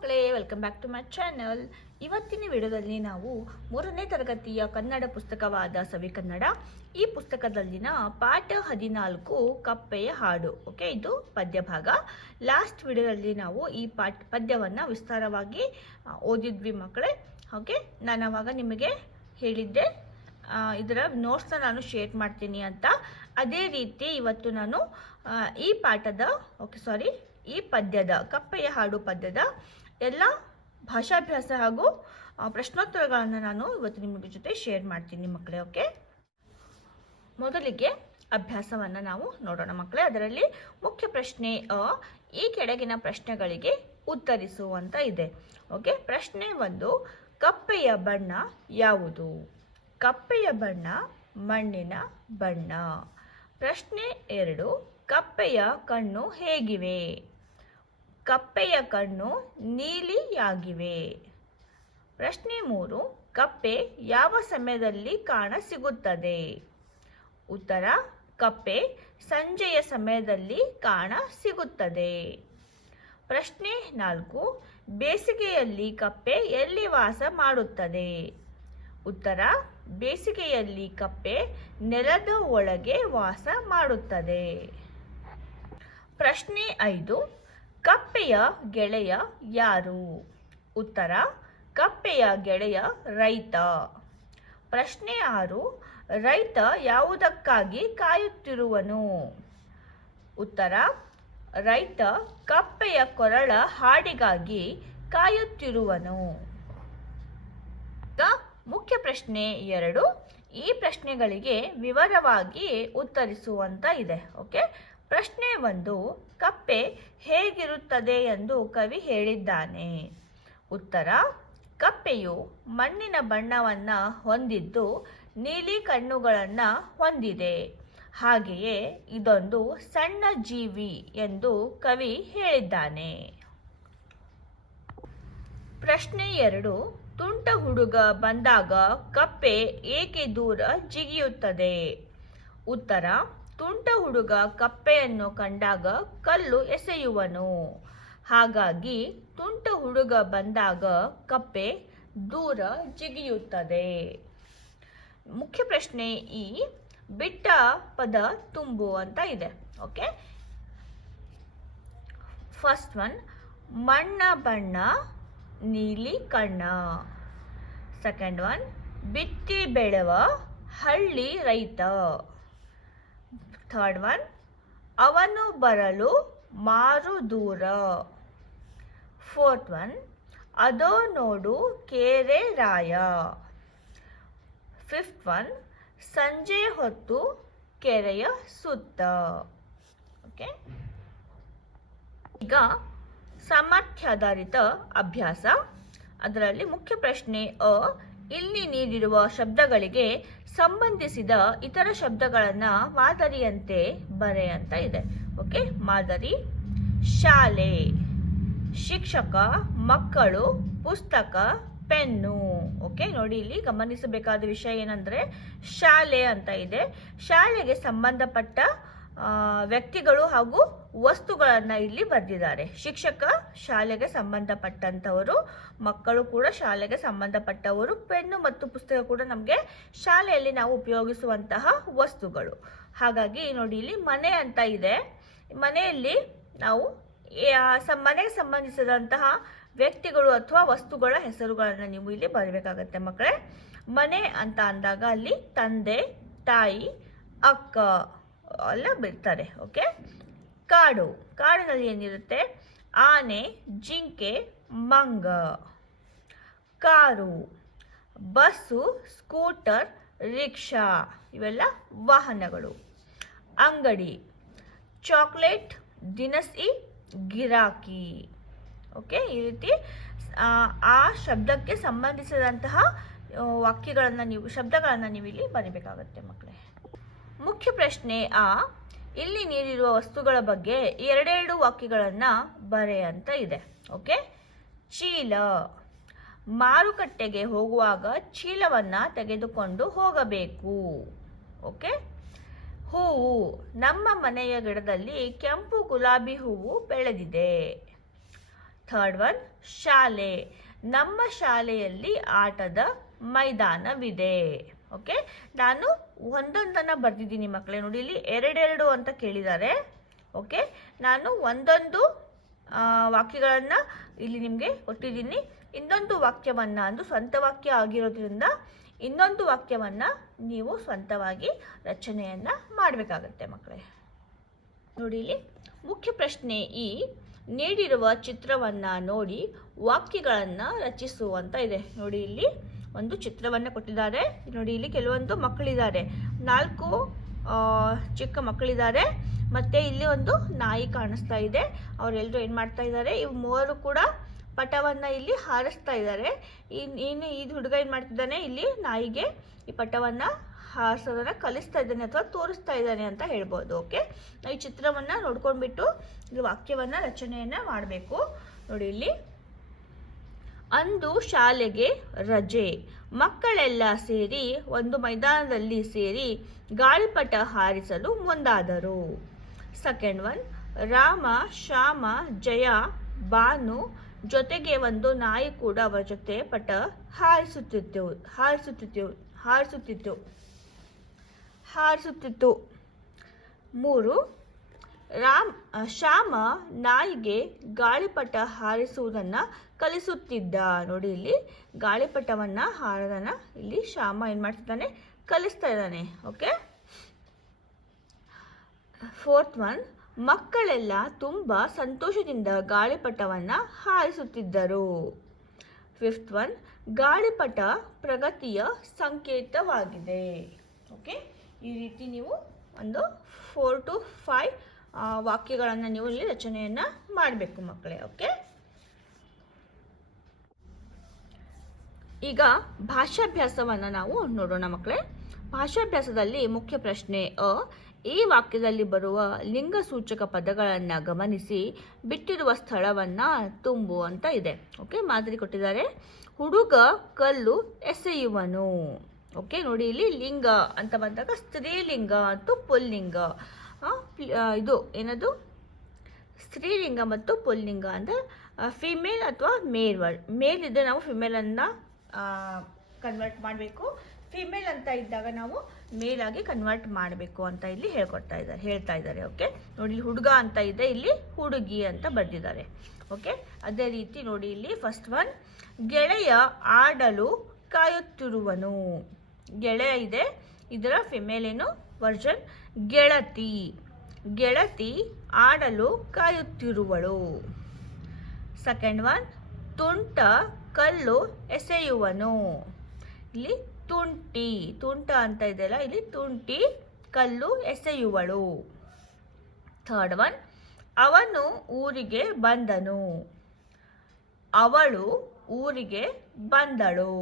ಮಕ್ಕಳೇ, welcome back to my channel. ಇವತ್ತಿನ ವಿಡಿಯೋದಲ್ಲಿ ನಾವು 3ನೇ ತರಗತಿಯ ಕನ್ನಡ ಪುಸ್ತಕವಾದ ಸವಿಕನ್ನಡ ಈ ಪುಸ್ತಕದಲ್ಲಿನ ಪಾಠ 14 ಕಪ್ಪೆಯ ಹಾಡು. ಓಕೆ, ಇದು ಪದ್ಯ ಭಾಗ. ಲಾಸ್ಟ್ ವಿಡಿಯೋದಲ್ಲಿ ನಾವು ಈ ಪದ್ಯವನ್ನು ವಿಸ್ತಾರವಾಗಿ ಓದಿದ್ವಿ ಮಕ್ಕಳೇ. ಓಕೆ, ನಾನು ಅವಾಗ ನಿಮಗೆ ಹೇಳಿದ್ದೆ ಇದರ ನೋಟ್ಸ್ನ ನಾನು ಶೇರ್ ಮಾಡ್ತೀನಿ ಅಂತ. ಅದೇ ರೀತಿ ಇವತ್ತು ನಾನು ಈ ಪದ್ಯದ ಕಪ್ಪೆಯ ಹಾಡು ಪದ್ಯದ ಎಲ್ಲ ಭಾಷಾಭ್ಯಾಸ ಹಾಗೂ ಪ್ರಶ್ನೋತ್ತರಗಳನ್ನು ನಾನು ಇವತ್ತು ನಿಮ್ಮ ಜೊತೆ ಶೇರ್ ಮಾಡ್ತೀನಿ ಮಕ್ಕಳೇ. ಓಕೆ, ಮೊದಲಿಗೆ ಅಭ್ಯಾಸವನ್ನು ನಾವು ನೋಡೋಣ ಮಕ್ಕಳೇ. ಅದರಲ್ಲಿ ಮುಖ್ಯ ಪ್ರಶ್ನೆ ಈ ಕೆಳಗಿನ ಪ್ರಶ್ನೆಗಳಿಗೆ ಉತ್ತರಿಸು ಅಂತ ಇದೆ. ಓಕೆ, ಪ್ರಶ್ನೆ 1, ಕಪ್ಪೆಯ ಬಣ್ಣ ಯಾವುದು? ಕಪ್ಪೆಯ ಬಣ್ಣ ಮಣ್ಣಿನ ಬಣ್ಣ. ಪ್ರಶ್ನೆ 2, ಕಪ್ಪೆಯ ಕಣ್ಣು ಹೇಗಿವೆ? ಕಪ್ಪೆಯ ಕಣ್ಣು ನೀಲಿಯಾಗಿವೆ. ಪ್ರಶ್ನೆ 3, ಕಪ್ಪೆ ಯಾವ ಸಮಯದಲ್ಲಿ ಕಾಣಸಿಗುತ್ತದೆ? ಉತ್ತರ, ಕಪ್ಪೆ ಸಂಜೆಯ ಸಮಯದಲ್ಲಿ ಕಾಣಸಿಗುತ್ತದೆ. ಪ್ರಶ್ನೆ 4, ಬೇಸಿಗೆಯಲ್ಲಿ ಕಪ್ಪೆ ಎಲ್ಲಿ ವಾಸ ಮಾಡುತ್ತದೆ? ಉತ್ತರ, ಬೇಸಿಗೆಯಲ್ಲಿ ಕಪ್ಪೆ ನೆಲದ ಒಳಗೆ ವಾಸ ಮಾಡುತ್ತದೆ. ಪ್ರಶ್ನೆ 5, ಕಪ್ಪೆಯ ಗೆಳೆಯ ಯಾರು? ಉತ್ತರ, ಕಪ್ಪೆಯ ಗೆಳೆಯ ರೈತ. ಪ್ರಶ್ನೆ 6, ರೈತ ಯಾವುದಕ್ಕಾಗಿ ಕಾಯುತ್ತಿರುವನು? ಉತ್ತರ, ರೈತ ಕಪ್ಪೆಯ ಕೊರಳ ಹಾಡಿಗಾಗಿ ಕಾಯುತ್ತಿರುವನು. ಈಗ ಮುಖ್ಯ ಪ್ರಶ್ನೆ 2, ಈ ಪ್ರಶ್ನೆಗಳಿಗೆ ವಿವರವಾಗಿ ಉತ್ತರಿಸುವಂತ ಇದೆ. ಓಕೆ, ಪ್ರಶ್ನೆ 1, ಕಪ್ಪೆ ಹೇಗಿರುತ್ತದೆ ಎಂದು ಕವಿ ಹೇಳಿದ್ದಾನೆ? ಉತ್ತರ, ಕಪ್ಪೆಯು ಮಣ್ಣಿನ ಬಣ್ಣವನ್ನು ಹೊಂದಿದ್ದು ನೀಲಿ ಕಣ್ಣುಗಳನ್ನು ಹೊಂದಿದೆ. ಹಾಗೆಯೇ ಇದೊಂದು ಸಣ್ಣ ಜೀವಿ ಎಂದು ಕವಿ ಹೇಳಿದ್ದಾನೆ. ಪ್ರಶ್ನೆ 2, ತುಂಟ ಹುಡುಗ ಬಂದಾಗ ಕಪ್ಪೆ ಏಕೆ ದೂರ ಜಿಗಿಯುತ್ತದೆ? ಉತ್ತರ, ತುಂಟ ಹುಡುಗ ಕಪ್ಪೆಯನ್ನು ಕಂಡಾಗ ಕಲ್ಲು ಎಸೆಯುವನು. ಹಾಗಾಗಿ ತುಂಟ ಹುಡುಗ ಬಂದಾಗ ಕಪ್ಪೆ ದೂರ ಜಿಗಿಯುತ್ತದೆ. ಮುಖ್ಯ ಪ್ರಶ್ನೆ ಈ ಬಿಟ್ಟ ಪದ ತುಂಬು ಅಂತ ಇದೆ. ಓಕೆ, ಫಸ್ಟ್ ಒನ್, ಮಣ್ಣ ಬಣ್ಣ ನೀಲಿ ಕಣ್ಣ. ಸೆಕೆಂಡ್ ಒನ್, ಬಿತ್ತಿ ಬೆಳೆವ ಹಳ್ಳಿ ರೈತ. ಥರ್ಡ್ ಒನ್, ಅವನು ಬರಲು ಮಾರು ದೂರ. ಫೋರ್ತ್ ಒನ್, ಅದೋ ನೋಡು ಕೇರೆ ರಾಯ. ಫಿಫ್ತ್ ಒನ್, ಸಂಜೆ ಹೊತ್ತು ಕೆರೆಯ ಸುತ್ತ. ಓಕೆ, ಈಗ ಸಾಮರ್ಥ್ಯಾಧಾರಿತ ಅಭ್ಯಾಸ. ಅದರಲ್ಲಿ ಮುಖ್ಯ ಪ್ರಶ್ನೆ ಇಲ್ಲಿ ನೀಡಿರುವ ಶಬ್ದಗಳಿಗೆ ಸಂಬಂಧಿಸಿದ ಇತರ ಶಬ್ದಗಳನ್ನು ಮಾದರಿಯಂತೆ ಬರೆ ಅಂತ ಇದೆ. ಓಕೆ, ಮಾದರಿ: ಶಾಲೆ, ಶಿಕ್ಷಕ, ಮಕ್ಕಳು, ಪುಸ್ತಕ, ಪೆನ್ನು. ಓಕೆ, ನೋಡಿ ಇಲ್ಲಿ ಗಮನಿಸಬೇಕಾದ ವಿಷಯ ಏನಂದ್ರೆ ಶಾಲೆ ಅಂತ ಇದೆ. ಶಾಲೆಗೆ ಸಂಬಂಧಪಟ್ಟ ವ್ಯಕ್ತಿಗಳು ಹಾಗೂ ವಸ್ತುಗಳನ್ನು ಇಲ್ಲಿ ಬರೆದಿದ್ದಾರೆ. ಶಿಕ್ಷಕ ಶಾಲೆಗೆ ಸಂಬಂಧಪಟ್ಟಂಥವರು, ಮಕ್ಕಳು ಕೂಡ ಶಾಲೆಗೆ ಸಂಬಂಧಪಟ್ಟವರು, ಪೆನ್ನು ಮತ್ತು ಪುಸ್ತಕ ಕೂಡ ನಮಗೆ ಶಾಲೆಯಲ್ಲಿ ನಾವು ಉಪಯೋಗಿಸುವಂತಹ ವಸ್ತುಗಳು. ಹಾಗಾಗಿ ನೋಡಿ ಇಲ್ಲಿ ಮನೆ ಅಂತ ಇದೆ. ಮನೆಯಲ್ಲಿ ನಾವು ಮನೆಗೆ ಸಂಬಂಧಿಸಿದಂತಹ ವ್ಯಕ್ತಿಗಳು ಅಥವಾ ವಸ್ತುಗಳ ಹೆಸರುಗಳನ್ನು ನೀವು ಇಲ್ಲಿ ಬರಬೇಕಾಗತ್ತೆ ಮಕ್ಕಳೇ. ಮನೆ ಅಂತ ಅಂದಾಗ ಅಲ್ಲಿ ತಂದೆ, ತಾಯಿ, ಅಕ್ಕ ಎಲ್ಲ ಬಿಡ್ತಾರೆ. ಓಕೆ, ಕಾಡು, ಕಾಡಿನಲ್ಲಿ ಏನಿರುತ್ತೆ? ಆನೆ, ಜಿಂಕೆ, ಮಂಗ. ಕಾರು, ಬಸ್ಸು, ಸ್ಕೂಟರ್, ರಿಕ್ಷಾ, ಇವೆಲ್ಲ ವಾಹನಗಳು. ಅಂಗಡಿ, ಚಾಕ್ಲೇಟ್, ದಿನಸಿ, ಗಿರಾಕಿ. ಓಕೆ, ಈ ರೀತಿ ಆ ಶಬ್ದಕ್ಕೆ ಸಂಬಂಧಿಸಿದಂತಹ ಶಬ್ದಗಳನ್ನು ನೀವು ಇಲ್ಲಿ ಬರೀಬೇಕಾಗತ್ತೆ ಮಕ್ಕಳೇ. ಮುಖ್ಯ ಪ್ರಶ್ನೆ ಇಲ್ಲಿ ನೀಡಿರುವ ವಸ್ತುಗಳ ಬಗ್ಗೆ 2 ವಾಕ್ಯಗಳನ್ನು ಬರೆ ಅಂತ ಇದೆ. ಓಕೆ, ಚೀಲ, ಮಾರುಕಟ್ಟೆಗೆ ಹೋಗುವಾಗ ಚೀಲವನ್ನು ತೆಗೆದುಕೊಂಡು ಹೋಗಬೇಕು. ಓಕೆ, ಹೂವು, ನಮ್ಮ ಮನೆಯ ಗಿಡದಲ್ಲಿ ಕೆಂಪು ಗುಲಾಬಿ ಹೂವು ಬೆಳೆದಿದೆ. ಥರ್ಡ್ ಒನ್ ಶಾಲೆ. ನಮ್ಮ ಶಾಲೆಯಲ್ಲಿ ಆಟದ ಮೈದಾನವಿದೆ. ಓಕೆ, ನಾನು ಒಂದೊಂದನ್ನು ಬರೆದಿದ್ದೀನಿ ಮಕ್ಕಳೇ. ನೋಡಿ, ಇಲ್ಲಿ ಎರಡೆರಡು ಅಂತ ಕೇಳಿದ್ದಾರೆ. ಓಕೆ, ನಾನು ಒಂದೊಂದು ವಾಕ್ಯಗಳನ್ನು ಇಲ್ಲಿ ನಿಮಗೆ ಕೊಟ್ಟಿದ್ದೀನಿ. ಇನ್ನೊಂದು ವಾಕ್ಯವನ್ನು, ಅದು ಸ್ವಂತ ವಾಕ್ಯ ಆಗಿರೋದ್ರಿಂದ ಇನ್ನೊಂದು ವಾಕ್ಯವನ್ನು ನೀವು ಸ್ವಂತವಾಗಿ ರಚನೆಯನ್ನು ಮಾಡಬೇಕಾಗತ್ತೆ ಮಕ್ಕಳೇ. ನೋಡಿ, ಇಲ್ಲಿ ಮುಖ್ಯ ಪ್ರಶ್ನೆ ಈ ನೀಡಿರುವ ಚಿತ್ರವನ್ನು ನೋಡಿ ವಾಕ್ಯಗಳನ್ನು ರಚಿಸುವಂತ ಇದೆ. ನೋಡಿ, ಇಲ್ಲಿ ಒಂದು ಚಿತ್ರವನ್ನು ಕೊಟ್ಟಿದ್ದಾರೆ. ನೋಡಿ, ಇಲ್ಲಿ ಕೆಲವೊಂದು ಮಕ್ಕಳಿದ್ದಾರೆ, 4 ಚಿಕ್ಕ ಮಕ್ಕಳಿದ್ದಾರೆ. ಮತ್ತೆ ಇಲ್ಲಿ ಒಂದು ನಾಯಿ ಕಾಣಿಸ್ತಾ ಇದೆ. ಅವರೆಲ್ಲರೂ ಏನು ಮಾಡ್ತಾ ಇದ್ದಾರೆ, ಇವು ಮೂವರು ಕೂಡ ಪಟವನ್ನು ಇಲ್ಲಿ ಹಾರಿಸ್ತಾ ಇದ್ದಾರೆ. ಇನ್ನು ಈ ಹುಡುಗ ಏನು ಮಾಡ್ತಿದ್ದಾನೆ, ಇಲ್ಲಿ ನಾಯಿಗೆ ಈ ಪಟವನ್ನು ಹಾರಿಸೋದನ್ನು ಕಲಿಸ್ತಾ ಇದ್ದಾನೆ ಅಥವಾ ತೋರಿಸ್ತಾ ಇದ್ದಾನೆ ಅಂತ ಹೇಳ್ಬೋದು. ಓಕೆ, ನಾವು ಈ ಚಿತ್ರವನ್ನು ನೋಡ್ಕೊಂಡ್ಬಿಟ್ಟು ಇಲ್ಲಿ ವಾಕ್ಯವನ್ನು ರಚನೆಯನ್ನು ಮಾಡಬೇಕು. ನೋಡಿ, ಇಲ್ಲಿ ಅಂದು ಶಾಲೆಗೆ ರಜೆ. ಮಕ್ಕಳೆಲ್ಲ ಸೇರಿ ಒಂದು ಮೈದಾನದಲ್ಲಿ ಸೇರಿ ಗಾಳಿಪಟ ಹಾರಿಸಲು ಮುಂದಾದರು. ಸೆಕೆಂಡ್ ಒನ್, ರಾಮ, ಶ್ಯಾಮ, ಜಯ, ಭಾನು ಜೊತೆಗೆ ಒಂದು ನಾಯಿ ಕೂಡ ಅವರ ಜೊತೆ ಪಟ ಹಾರಿಸುತ್ತಿತ್ತು. 3, ಶ್ಯಾಮ ನಾಯಿಗೆ ಗಾಳಿಪಟ ಹಾರಿಸುವುದನ್ನು ಕಲಿಸುತ್ತಿದ್ದ. ನೋಡಿ, ಇಲ್ಲಿ ಗಾಳಿಪಟವನ್ನು ಹಾರೋದನ್ನು ಇಲ್ಲಿ ಶ್ಯಾಮ ಏನು ಮಾಡ್ತಿದ್ದಾನೆ, ಕಲಿಸ್ತಾ ಇದ್ದಾನೆ. ಓಕೆ, 4th ಒನ್, ಮಕ್ಕಳೆಲ್ಲ ತುಂಬ ಸಂತೋಷದಿಂದ ಗಾಳಿಪಟವನ್ನು ಹಾರಿಸುತ್ತಿದ್ದರು. 5th ಒನ್, ಗಾಳಿಪಟ ಪ್ರಗತಿಯ ಸಂಕೇತವಾಗಿದೆ. ಓಕೆ, ಈ ರೀತಿ ನೀವು ಒಂದು 4 to 5 ವಾಕ್ಯಗಳನ್ನು ನೀವು ಇಲ್ಲಿ ರಚನೆಯನ್ನು ಮಾಡಬೇಕು ಮಕ್ಕಳೇ. ಓಕೆ, ಈಗ ಭಾಷಾಭ್ಯಾಸವನ್ನು ನಾವು ನೋಡೋಣ ಮಕ್ಕಳೇ. ಭಾಷಾಭ್ಯಾಸದಲ್ಲಿ ಮುಖ್ಯ ಪ್ರಶ್ನೆ ಈ ವಾಕ್ಯದಲ್ಲಿ ಬರುವ ಲಿಂಗ ಸೂಚಕ ಪದಗಳನ್ನು ಗಮನಿಸಿ ಬಿಟ್ಟಿರುವ ಸ್ಥಳವನ್ನು ತುಂಬು ಅಂತ ಇದೆ. ಓಕೆ, ಮಾದರಿ ಕೊಟ್ಟಿದ್ದಾರೆ. ಹುಡುಗ ಕಲ್ಲು ಎಸೆಯುವನು. ಓಕೆ, ನೋಡಿ, ಇಲ್ಲಿ ಲಿಂಗ ಅಂತ ಬಂದಾಗ ಸ್ತ್ರೀಲಿಂಗ ಮತ್ತು ಪುಲ್ಲಿಂಗ. ಇದು ಏನದು, ಸ್ತ್ರೀಲಿಂಗ ಮತ್ತು ಪುಲ್ಲಿಂಗ ಅಂದರೆ ಫಿಮೇಲ್ ಅಥವಾ ಮೇಲ್ ಇದ್ದರೆ ನಾವು ಫಿಮೇಲನ್ನು ಕನ್ವರ್ಟ್ ಮಾಡಬೇಕು. ಫಿಮೇಲ್ ಅಂತ ಇದ್ದಾಗ ನಾವು ಮೇಲ್ ಆಗಿ ಕನ್ವರ್ಟ್ ಮಾಡಬೇಕು ಅಂತ ಇಲ್ಲಿ ಹೇಳ್ತಾ ಇದ್ದಾರೆ. ಓಕೆ, ನೋಡಿ, ಇಲ್ಲಿ ಹುಡುಗ ಅಂತ ಇದೆ, ಇಲ್ಲಿ ಹುಡುಗಿ ಅಂತ ಬರೆದಿದ್ದಾರೆ. ಓಕೆ, ಅದೇ ರೀತಿ ನೋಡಿ, ಇಲ್ಲಿ ಫಸ್ಟ್ ಒನ್, ಗೆಳೆಯ ಆಡಲು ಕಾಯುತ್ತಿರುವನು. ಗೆಳೆಯ ಇದೆ, ಇದರ ಫಿಮೇಲ್ ಏನು ವರ್ಜನ್ ಗೆಳತಿ ಆಡಲು ಕಾಯುತ್ತಿರುವಳು. ಸೆಕೆಂಡ್ ಒನ್, ತುಂಟ ಕಲ್ಲು ಎಸೆಯುವನು. ಇಲ್ಲಿ ತುಂಟ ಅಂತ ಇದೆಯಲ್ಲ, ಇಲ್ಲಿ ತುಂಟಿ ಕಲ್ಲು ಎಸೆಯುವಳು. ಥರ್ಡ್ ಒನ್, ಅವನು ಊರಿಗೆ ಬಂದನು. ಅವಳು ಊರಿಗೆ ಬಂದಳು.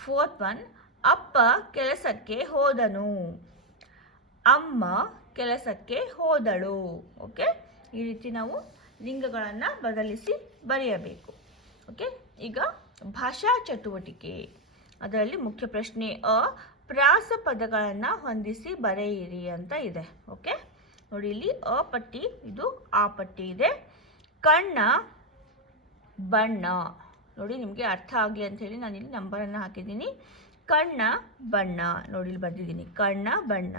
ಫೋರ್ತ್ ಒನ್, ಅಪ್ಪ ಕೆಲಸಕ್ಕೆ ಹೋದನು. ಅಮ್ಮ ಕೆಲಸಕ್ಕೆ ಹೋದಳು. ಓಕೆ, ಈ ರೀತಿ ನಾವು ಲಿಂಗಗಳನ್ನು ಬದಲಿಸಿ ಬರೆಯಬೇಕು. ಓಕೆ, ಈಗ ಭಾಷಾ ಚಟುವಟಿಕೆ, ಅದರಲ್ಲಿ ಮುಖ್ಯ ಪ್ರಶ್ನೆ ಪ್ರಾಸ ಪದಗಳನ್ನು ಹೊಂದಿಸಿ ಬರೆಯಿರಿ ಅಂತ ಇದೆ. ಓಕೆ, ನೋಡಿ, ಇಲ್ಲಿ ಪಟ್ಟಿ, ಇದು ಆ ಪಟ್ಟಿ ಇದೆ. ಕಣ್ಣ ಬಣ್ಣ, ನೋಡಿ ನಿಮಗೆ ಅರ್ಥ ಆಗಲಿ ಅಂತ ಹೇಳಿ ನಾನು ಇಲ್ಲಿ ನಂಬರನ್ನು ಹಾಕಿದ್ದೀನಿ. ಕಣ್ಣ ಬಣ್ಣ, ನೋಡಿ ಇಲ್ಲಿ ಬರೆದಿದ್ದೀನಿ, ಕಣ್ಣ ಬಣ್ಣ.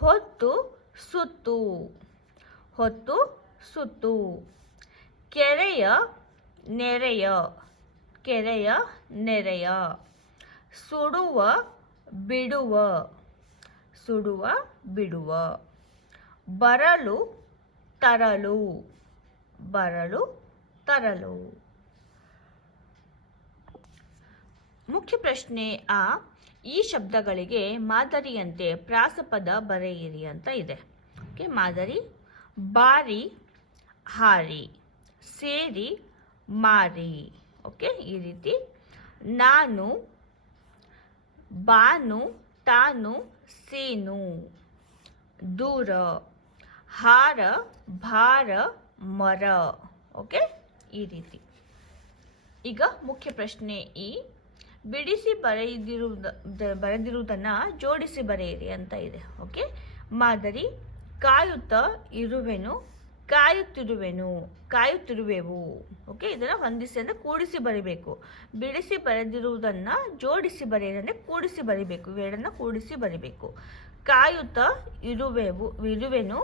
ಹೊತ್ತು ಸುತ್ತು. ಕೆರೆಯ ನೆರೆಯ. ಸುಡುವ ಬಿಡುವ. ಬರಲು ತರಲು. ಮುಖ್ಯ ಪ್ರಶ್ನೆ ಈ ಶಬ್ದಗಳಿಗೆ ಮಾದರಿಯಂತೆ ಪ್ರಾಸಪದ ಬರೆಯಿರಿ ಅಂತ ಇದೆ. ಓಕೆ, ಮಾದರಿ: ಬಾರಿ, ಹಾರಿ, ಸೇರಿ, ಮಾರಿ. ಓಕೆ, ಈ ರೀತಿ. ನಾನು, ಬಾನು, ತಾನು, ಸೀನು. ದೂರ, ಹಾರ, ಭಾರ, ಮರ. ಓಕೆ, ಈ ರೀತಿ. ಈಗ ಮುಖ್ಯ ಪ್ರಶ್ನೆ ಬಿಡಿಸಿ ಬರೆದಿರುವುದನ್ನು ಜೋಡಿಸಿ ಬರೆಯಿರಿ ಅಂತ ಇದೆ. ಓಕೆ, ಮಾದರಿ: ಕಾಯುತ್ತಾ ಇರುವೆನು, ಕಾಯುತ್ತಿರುವೆವು. ಓಕೆ, ಇದನ್ನು ಹೊಂದಿಸಿ ಅಂದರೆ ಕೂಡಿಸಿ ಬರಿಬೇಕು. ಬಿಡಿಸಿ ಬರೆದಿರುವುದನ್ನು ಜೋಡಿಸಿ ಬರೆಯೋದಂದರೆ ಕೂಡಿಸಿ ಬರಿಬೇಕು. ಇವೆರಡನ್ನ ಕೂಡಿಸಿ ಬರಿಬೇಕು. ಇರುವೆನು,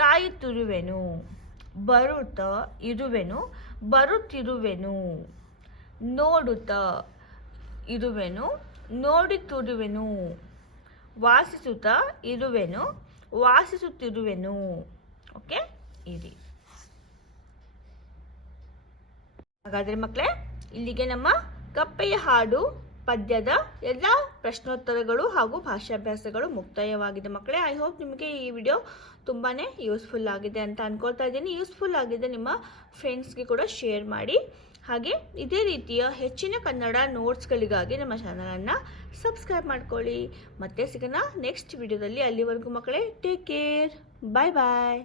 ಕಾಯುತ್ತಿರುವೆನು. ಬರುತ್ತಿರುವೆನು. ನೋಡುತ್ತಾ ಇರುವೆನು, ನೋಡುತ್ತಿರುವೆನು. ವಾಸಿಸುತ್ತಾ ಇರುವೆನು, ವಾಸಿಸುತ್ತಿರುವೆನು. ಓಕೆ, ಇರಿ. ಹಾಗಾದರೆ ಮಕ್ಕಳೇ, ಇಲ್ಲಿಗೆ ನಮ್ಮ ಕಪ್ಪೆಯ ಹಾಡು ಪದ್ಯದ ಎಲ್ಲ ಪ್ರಶ್ನೋತ್ತರಗಳು ಹಾಗೂ ಭಾಷಾಭ್ಯಾಸಗಳು ಮುಕ್ತಾಯವಾಗಿದೆ ಮಕ್ಕಳೇ. ಐ ಹೋಪ್ ನಿಮಗೆ ಈ ವಿಡಿಯೋ ತುಂಬಾ ಯೂಸ್ಫುಲ್ ಆಗಿದೆ ಅಂತ ಅಂದ್ಕೊಳ್ತಾ ಇದ್ದೀನಿ. ಯೂಸ್ಫುಲ್ ಆಗಿದೆ, ನಿಮ್ಮ ಫ್ರೆಂಡ್ಸ್ಗೆ ಕೂಡ ಶೇರ್ ಮಾಡಿ. ಹಾಗೆ ಇದೇ ರೀತಿಯ ಹೆಚ್ಚಿನ ಕನ್ನಡ ನೋಟ್ಸ್ಗಳಿಗಾಗಿ ನಮ್ಮ ಚಾನಲನ್ನು ಸಬ್ಸ್ಕ್ರೈಬ್ ಮಾಡ್ಕೊಳ್ಳಿ. ಮತ್ತೆ ಸಿಗೋಣ ನೆಕ್ಸ್ಟ್ ವಿಡಿಯೋದಲ್ಲಿ. ಅಲ್ಲಿವರೆಗೂ ಮಕ್ಕಳೇ, ಟೇಕ್ ಕೇರ್, ಬಾಯ್ ಬಾಯ್.